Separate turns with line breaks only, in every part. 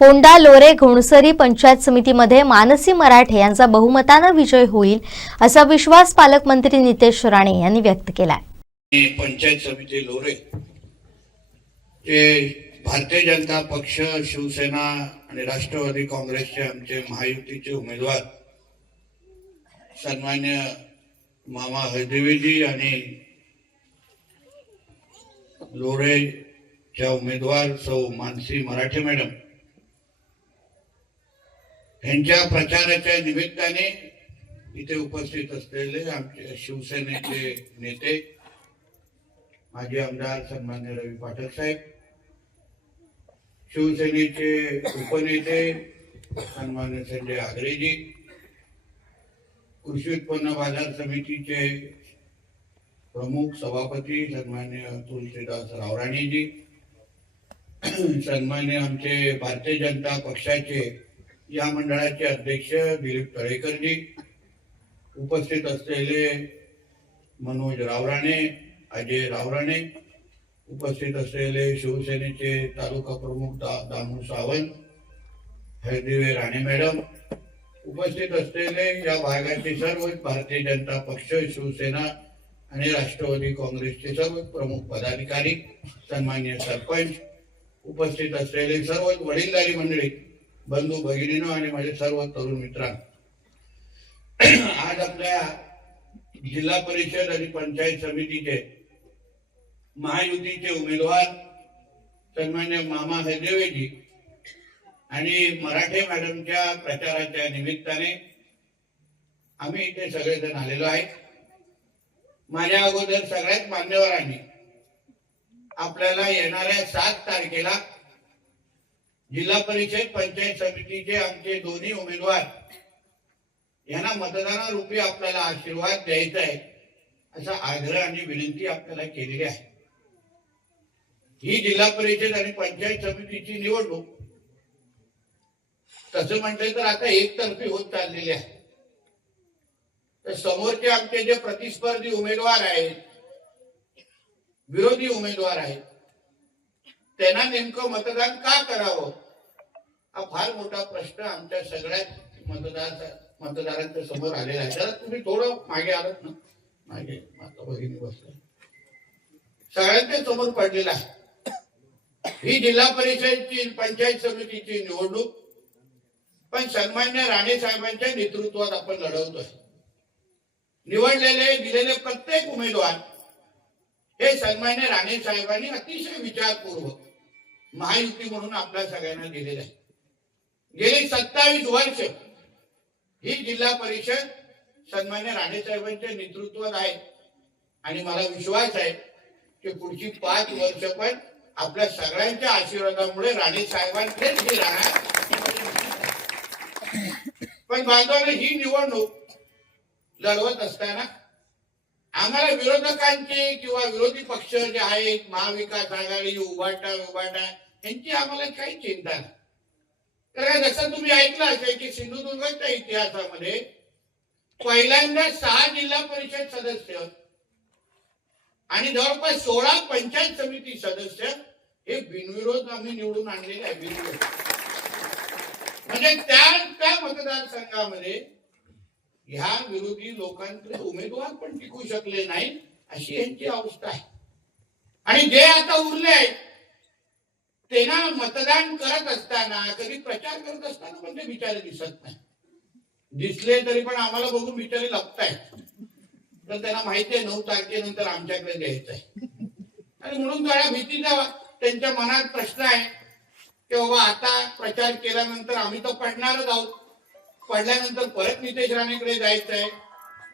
फोंडा लोरे घोणसरी पंचायत समितीमध्ये मानसी मराठे यांचा बहुमतानं विजय होईल असा विश्वास पालकमंत्री नितेश राणे यांनी व्यक्त केलाय.
पंचायत समिती लोरे ते भारतीय जनता पक्ष शिवसेना आणि राष्ट्रवादी काँग्रेसचे आमचे महायुतीचे उमेदवार सन्मान्य मामा हळदेवीजी आणि लोरेच्या उमेदवार सौ मानसी मराठे मॅडम यांच्या प्रचाराच्या निमित्ताने इथे उपस्थित असलेले आमचे शिवसेनेचे नेते माजी आमदार सन्मान्य रवी पाठक साहेब शिवसेनेचे उपनेते सन्मान्य संजय आगरेजी कृषी उत्पन्न बाजार समितीचे प्रमुख सभापती सन्मान्य तुलसीदास रावराणेजी सन्मान्य आमचे भारतीय जनता पक्षाचे या मंडळाचे अध्यक्ष दिलीप तळेकरजी उपस्थित असलेले मनोज रावराणे अजय रावराणे उपस्थित असलेले शिवसेनेचे तालुका प्रमुख दा दामू सावंत हरदिवे राणे मॅडम उपस्थित असलेले या भागाचे सर्व भारतीय जनता पक्ष शिवसेना आणि राष्ट्रवादी काँग्रेसचे सर्व प्रमुख पदाधिकारी सन्मान्य सरपंच उपस्थित असलेले सर्व वडीलधारी मंडळी बंधू भगिनीनो आणि माझे सर्व तरुण मित्रांनो. आज आपल्या जिल्हा परिषद आणि पंचायत समितीचे महायुतीचे उमेदवार सन्मान्य मामा हळदेवेजी आणि मराठे मॅडमच्या प्रचाराच्या निमित्ताने आम्ही इथे सगळेजण आलेलो आहे. माझ्या अगोदर सगळ्याच मान्यवरांनी आपल्याला येणाऱ्या सात तारखेला जिल्हा परिषद पंचायत समितीचे आमचे दोन्ही उमेदवार यांना मतदानारूपी आपल्याला आशीर्वाद द्यायचा आहे असा आग्रह आणि विनंती आपल्याला केलेली आहे. ही जिल्हा परिषद आणि पंचायत समितीची निवडणूक तसं म्हटलं तर आता एकतर्फी होत चाललेली आहे. तर समोरचे आमचे जे प्रतिस्पर्धी उमेदवार आहेत विरोधी उमेदवार आहेत त्यांना नेमकं मतदान का करावं? हा फार मोठा प्रश्न आमच्या सगळ्याच मतदार मतदारांच्या समोर आलेला आहे. त्याला तुम्ही थोडं मागे आलात ना? मागे. माता भगिनी बसल्या सगळ्यांच्या समोर पडलेला आहे. ही जिल्हा परिषदची पंचायत समितीची निवडणूक पण सन्मान्य राणे साहेबांच्या नेतृत्वात आपण लढवतोय. निवडलेले दिलेले प्रत्येक उमेदवार हे सन्मान्य राणे साहेबांनी अतिशय विचारपूर्वक महायुती म्हणून आपल्या सगळ्यांना दिलेलं आहे गेली सत्तावीस वर्ष ही जिल्हा परिषद सन्मान्य राणे साहेबांच्या नेतृत्वात आहे. आणि मला विश्वास आहे की पुढची पाच वर्ष पण आपल्या सगळ्यांच्या आशीर्वादामुळे राणे साहेबांचेच हे राहणार. पण बांधवाने ही निवडणूक लढवत असताना आम्हाला विरोधकांचे किंवा विरोधी पक्ष जे आहेत महाविकास आघाडी उभाटा उभाटा यांची आम्हाला काही चिंता नाही. तर जसं तुम्ही ऐकलं असेल की सिंधुदुर्गच्या इतिहासामध्ये पहिल्यांदा सहा जिल्हा परिषद सदस्य आणि जवळपास सोळा पंचायत समिती सदस्य हे बिनविरोध आम्ही निवडून आणलेले आहे बिनविरोध. म्हणजे त्या त्या मतदारसंघामध्ये ह्या विरोधी लोकांकडे उमेदवार पण टिकू शकले नाही अशी यांची अवस्था आहे. आणि जे आता उरले आहेत ते ना मतदान करत असताना कधी प्रचार करत असताना पण ते बिचारे दिसत नाही. दिसले तरी पण आम्हाला बघून बिचारे लपतायत. तर त्यांना माहिती आहे नऊ तारखेनंतर आमच्याकडे द्यायचं आहे. आणि म्हणून त्या भीतीचा त्यांच्या मनात प्रश्न आहे की बाबा आता प्रचार केल्यानंतर आम्ही तर पडणारच आहोत. पडल्यानंतर परत नितेश राणेकडे जायचं आहे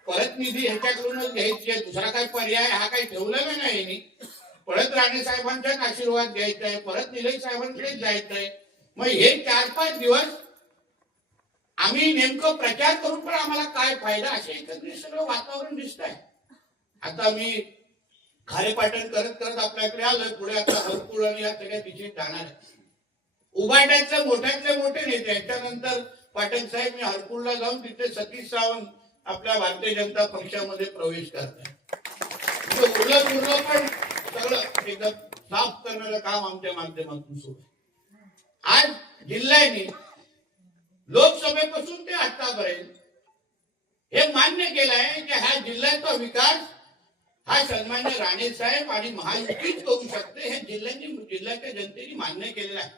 परत निधी ह्याच्याकडूनच घ्यायची आहे. दुसरा काय पर्याय हा काही ठेवलेला नाही परत राणे साहेबांचाच आशीर्वाद घ्यायचा आहे परत निलेश साहेबांकडेच जायचं आहे मग हे चार पाच दिवस आम्ही नेमकं प्रचार करून पण आम्हाला काय फायदा? असे एकत्रित सगळं वातावरण दिसत आहे आता मी खारेपाटण करत करत आपल्याकडे आलोय. पुढे आता भरपूर आणि या सगळ्या दिशेत जाणार आहे. उभारण्याचं मोठ्यातले मोठे नेते त्याच्यानंतर पाटील साहेब मी हरकुळला जाऊन तिथे सतीश सावंत आपल्या भारतीय जनता पक्षामध्ये प्रवेश करतात. उरलं उरलं पण सगळं एकदम साफ करण्याचं काम आमच्या माध्यमातून सुरू आहे. आज जिल्ह्याने लोकसभेपासून ते आतापर्यंत हे मान्य केलं आहे की हा जिल्ह्याचा विकास हा सन्मान्य राणे साहेब आणि महायुतीच करू शकते हे जिल्ह्याची जिल्ह्याच्या जनतेने मान्य केलेलं आहे.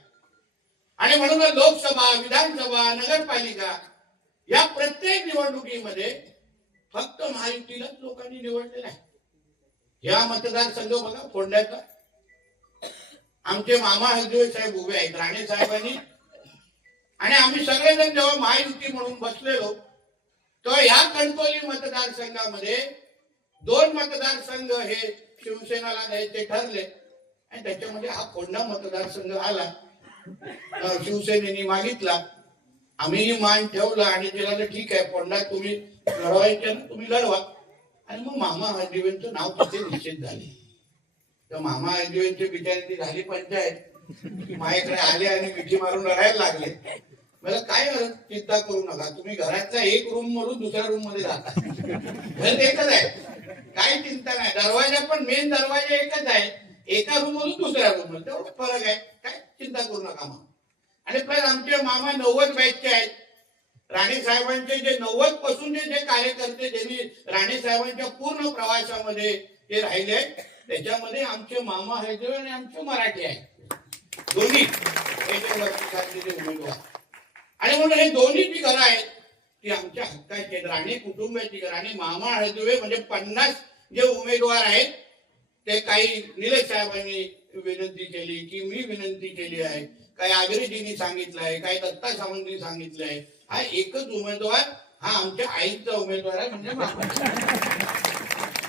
आणि म्हणून लोकसभा विधानसभा नगरपालिका या प्रत्येक निवडणुकीमध्ये फक्त महायुतीलाच लोकांनी निवडलेलं आहे. या मतदारसंघ बघा फोडण्याचा. आमचे मामा हलदेव साहेब उभे आहेत राणे साहेबांनी. आणि आम्ही सगळेजण जेव्हा महायुती म्हणून बसलेलो तेव्हा या कणकोली मतदारसंघामध्ये दोन मतदारसंघ हे शिवसेनाला द्यायचे ठरले. आणि त्याच्यामध्ये हा कोंडा मतदारसंघ आला. शिवसेनेने मागितला. आम्हीही मान ठेवला आणि तिला ठीक आहे पोंडा तुम्ही लढवायचे ना तुम्ही लढवा. आणि मग मामा हळदीवेंचं नाव तिथे निश्चित झाले. तर मामा हळदीवेंची बिचारी ती झाली पंचायत. माझ्याकडे आले आणि मिठी मारून रडायला लागले. मला काय चिंता करू नका. तुम्ही घराचा एक रूम मधून दुसऱ्या रूममध्ये जाता घर एकच आहे. काही चिंता नाही. दरवाजा पण मेन दरवाजा एकच आहे. एका रूम मधून दुसऱ्या रूममध्ये. फरक आहे. काय चिंता करू नका मग. आणि प्लस आमचे मामा नव्वद बॅचचे आहेत. राणे साहेबांचे जे नव्वद पासूनचे जे कार्यकर्ते ज्यांनी राणे साहेबांच्या पूर्ण प्रवासामध्ये ते राहिले त्याच्यामध्ये आमचे मामा हैदर आणि आमचे मराठी आहेत. दोन्ही. याच्यावरती उमेदवार. आणि म्हणून हे दोन्ही जी घरं आहेत ती आमच्या हक्काची आहेत. राणे कुटुंबाची घर आणि मामा हळदुवे म्हणजे पन्नास जे उमेदवार आहेत ते काही निलेश साहेबांनी विनंती केली की मी विनंती केली आहे. काही आगरेजींनी सांगितलं आहे काही दत्ता सावंतनी सांगितलं आहे. हा एकच उमेदवार हा आमच्या आईचा उमेदवार आहे म्हणजे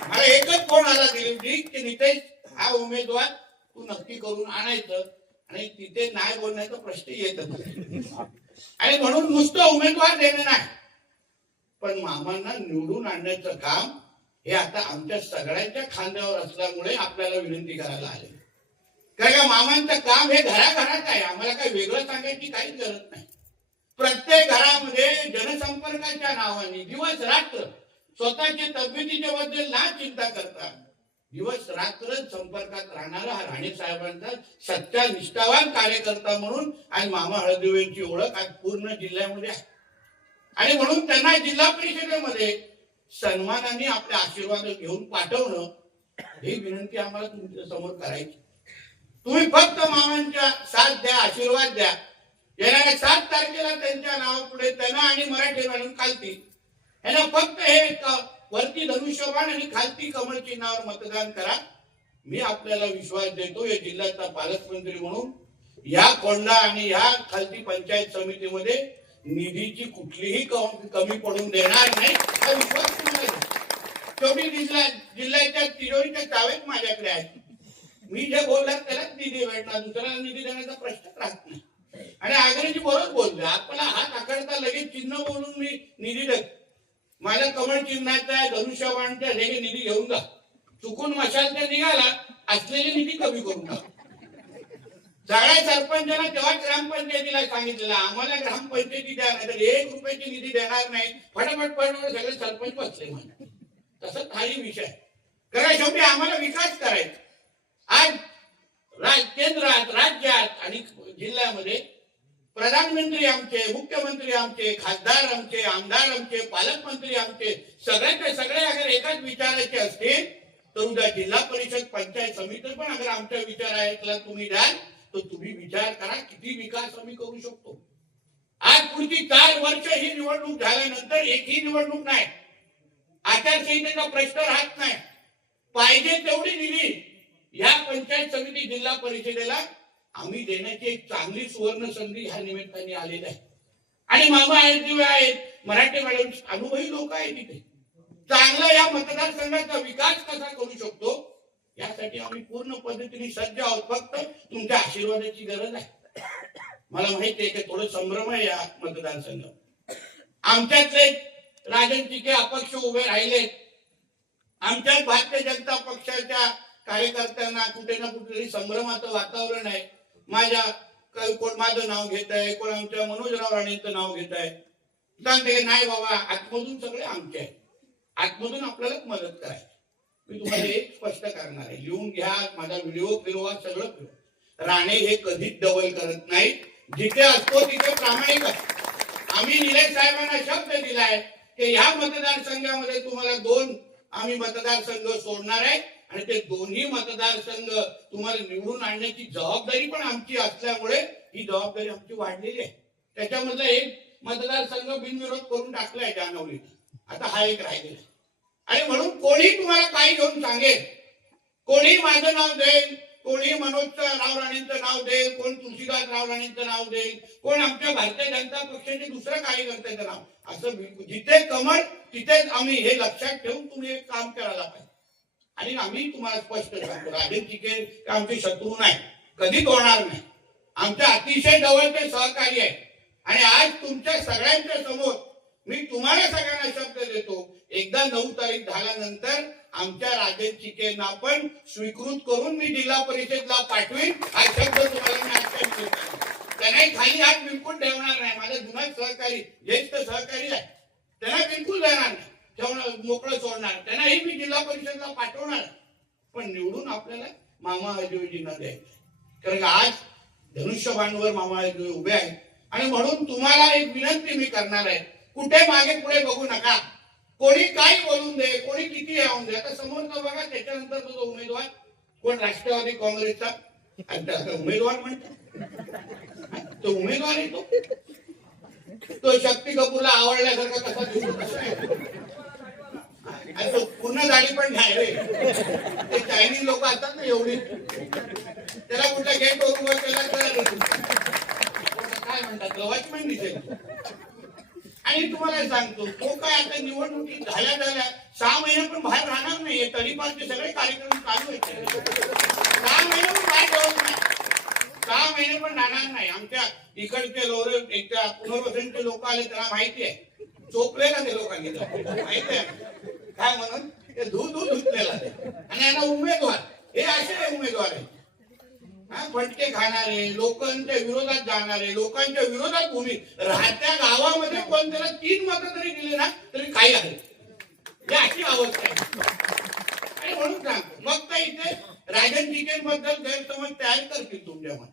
मला एकच फोन आला दिलीपजी की नितेश हा उमेदवार तू नक्की करून आणायचं. आणि तिथे नाही बोलण्याचा प्रश्न येतच आणि म्हणून नुसतं उमेदवार देणं नाही. पण मामांना निवडून आणण्याचं काम हे आता आमच्या सगळ्यांच्या खांद्यावर असल्यामुळे आपल्याला विनंती करायला आले. कारण का मामांचं काम हे घराघरात आहे. आम्हाला काही वेगळं सांगायची काहीच गरज नाही. प्रत्येक घरामध्ये जनसंपर्काच्या नावाने दिवस रात्र स्वतःच्या तब्येतीच्या बद्दल ना चिंता करता दिवस रात्र संपर्कात राहणारा हा राणे साहेबांचा सच्चा निष्ठावान कार्यकर्ता म्हणून आज मामा हळदिवेंची ओळख आज पूर्ण जिल्ह्यामध्ये आहे. आणि म्हणून त्यांना जिल्हा परिषदेमध्ये सन्मानाने आपले आशीर्वाद घेऊन पाठवणं ही विनंती आम्हाला तुमच्यासमोर करायची. तुम्ही फक्त मामांच्या साथ द्या आशीर्वाद द्या. येणाऱ्या सात तारखेला त्यांच्या नावापुढे त्यांना आणि मराठी म्हणून खालती. यांना फक्त हे वरती धनुष्यबाण आणि खालती कमळ चिन्हावर मतदान करा. मी आपल्याला विश्वास देतो या जिल्ह्याचा पालकमंत्री म्हणून या कोंडा आणि या खालती पंचायत समितीमध्ये निधीची कुठलीही कमी पडून देणार नाही हा विश्वास शेवटी जिल्हा जिल्ह्याच्या तिजोरीच्या चावेत माझ्याकडे आहेत मी जे बोलणार त्यालाच निधी भेटणार दुसऱ्याला निधी देण्याचा प्रश्नच राहत नाही. आणि आग्रेजी बरोबर बोलले. आपला हात आकडता लगेच चिन्ह बोलून मी निधी देत. माझ्या कमळ चिन्हाचा आहे हे निधी घेऊन जा. चुकून मशालचा निघाला असलेली निधी कमी करून टाक. सगळ्या सरपंचांना तेव्हा ग्रामपंचायतीला सांगितलेलं आम्हाला ग्रामपंचायती द्या नाही तर एक रुपयाची निधी देणार नाही. फटाफट फटाफट सगळे सरपंच बसले म्हणा. तसंच हाही विषय कारण शेवटी आम्हाला विकास करायचा. आज राज केंद्रात राज्यात आणि जिल्ह्यामध्ये प्रधानमंत्री आमचे मुख्यमंत्री आमचे खासदार आमचे आमदार आमचे पालकमंत्री आमचे सगळ्यांचे सगळे अगर एकाच विचाराचे असतील तर उद्या जिल्हा परिषद पंचायत समिती पण अगर आमच्या विचार ऐकला तुम्ही द्याल तर तुम्ही विचार करा किती विकास आम्ही करू शकतो. आज पुढची चार वर्ष ही निवडणूक झाल्यानंतर एकही निवडणूक नाही. आचारसंहितेचा प्रश्न राहत नाही. पाहिजे तेवढी निधी या पंचायत समिती जिल्हा परिषदेला आम्ही देण्याची एक चांगली सुवर्ण संधी ह्या निमित्ताने आलेली आहे. आणि मामा आहेत आहेत मराठी मॅडम अनुभवी लोक आहेत तिथे चांगला या मतदारसंघाचा विकास कसा करू शकतो यासाठी आम्ही पूर्ण पद्धतीने सज्ज आहोत. फक्त तुमच्या आशीर्वादाची गरज आहे. मला माहिती आहे की थोडं संभ्रम आहे या मतदारसंघ आमच्यातले राजन चिके अपक्ष उभे राहिलेत. आमच्या भारतीय जनता पक्षाच्या कार्यकर्त्यांना कुठे ना कुठेतरी संभ्रमाचं वातावरण आहे. माझ्या कोण माझं नाव घेत आहे कोण आमच्या मनोजराव राणेचं नाव घेत आहे. सांगते नाही बाबा आतमधून सगळे आमचे आहे आतमधून आपल्याला मदत करायची. मी तुम्हाला एक स्पष्ट करणार आहे. लिहून घ्या माझा व्हिडिओ फिरवा सगळं फिरवा. राणे हे कधीच डबल करत नाही जिथे असतो तिथे प्रामाणिक असतो. आम्ही निलेश साहेबांना शब्द दिलाय की ह्या मतदारसंघामध्ये तुम्हाला दोन आम्ही मतदारसंघ सोडणार आहे. आणि ते दोन्ही मतदारसंघ तुम्हाला निवडून आणण्याची जबाबदारी पण आमची असल्यामुळे ही जबाबदारी आमची वाढलेली आहे. त्याच्यामधला एक मतदारसंघ बिनविरोध करून टाकलाय जानवली आता हा एक राहिलेला आणि म्हणून कोणी तुम्हाला काही घेऊन सांगेल. कोणी माझं नाव देईल कोणी मनोज राव राणेंचं नाव देईल कोण तुळशीदास राव राणेंचं नाव देईल कोण आमच्या भारतीय जनता पक्षाचे दुसरं कार्यकर्त्याचं नाव. असं जिथे कमळ तिथेच आम्ही हे लक्षात ठेवून तुम्ही एक काम करायला पाहिजे. आणि आम्ही तुम्हाला स्पष्ट सांगतो राजेश चिके आमचे शत्रू नाही कधीच होणार नाही. आमच्या अतिशय जवळचे सहकारी आहे आणि आज तुमच्या सगळ्यांच्या समोर मी तुम्हाला सगळ्यांना शब्द देतो एकदा नऊ तारीख झाल्यानंतर आमच्या राजेश चिकेंना पण स्वीकृत करून मी जिल्हा परिषदला पाठवीन हा शब्द तुम्हाला मी आजच्या त्यांनाही खाली हात बिलकुल ठेवणार नाही माझे जुना सहकारी ज्येष्ठ सहकारी आहे त्यांना बिलकुल देणार नाही. ठेवणार मोकळं सोडणार त्यांनाही मी जिल्हा परिषदला पाठवणार. पण निवडून आपल्याला मामा अजयजींना द्यायचं. कारण आज धनुष्यबाणवर मामा अजय उभे आहेत. आणि म्हणून तुम्हाला एक विनंती मी करणार आहे. कुठे मागे पुढे बघू नका. कोणी काही बोलून दे कोणी किती येऊन दे. आता समोरचा बघा त्याच्यानंतर तो उमेदवार कोण? राष्ट्रवादी काँग्रेसचा. उमेदवार म्हणतो. तो उमेदवार आहे तो. तो शक्ती कपूरला आवडल्यासारखा कसा दिसतो कसा आहे आणि तो पूर्ण गाडी पण नाही रे ते चायनीज लोक एवढी. त्याला कुठल्या गेट वर केला काय म्हणतात? वॉचमॅन आणि तुम्हाला सांगतो तो काय आता निवडणुकी झाल्या झाल्या सहा महिने पण बाहेर राहणार नाहीये तरीपारचे सगळे कार्यक्रम चालू आहेत. सहा महिने पण बाहेर ठेवत नाही सहा महिने पण राहणार नाही. आमच्या इकडचे लोक एकच्या पुनर्वसनचे लोक आले त्यांना माहिती आहे. चोपले ना ते लोकांनी. माहिती आहे? काय म्हणून? ते धू धू धुतलेला आणि यांना उमेदवार. हे असे उमेदवार आहेत. हा, फटके खाणारे लोकांच्या विरोधात जाणारे लोकांच्या विरोधात भूमी. राहत्या गावामध्ये कोण त्याला तीन मतं जरी दिले ना तरी काही आहे. हे अशी अवस्था आहे. आणि म्हणून सांगतो मग तर इथे राजन जिकेन बद्दल गैरसमज तयार करतील तुमच्या मनात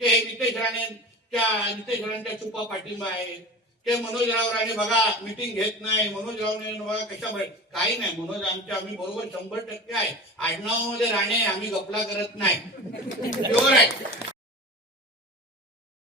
की हे नितेश राणेच्या नितेश राणेंच्या छुपा पाठिंबा आहे ते मनोजराव राणे बघा मिटिंग घेत नाही. मनोजराव राणे बघा कशा काही नाही. मनोज आमच्या आम्ही बरोबर शंभर टक्के आहे. आडनावामध्ये राणे आम्ही गपला करत नाही. बरोबर आहे.